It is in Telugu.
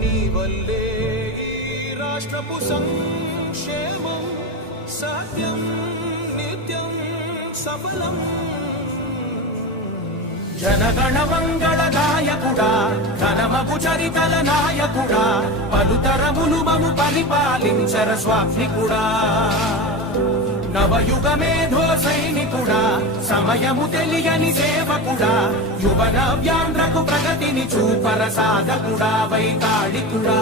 నీ వల్లే ఈ రాష్ట్రపు సంక్షేమం సత్యం నిత్యం సఫలం. జనగణ మంగళ గాయకుడా ఘనమగు చరితల నాయకుడా పలుతరములు మము పరిపాలించర స్వామికుడా. నవయుగ మేధో సైనికుడా సమయము తెలియని సేవకుడా యువన వ్యాంధ్రకు ప్రగతిని చూపర సాధకుడా వైతాళికుడా.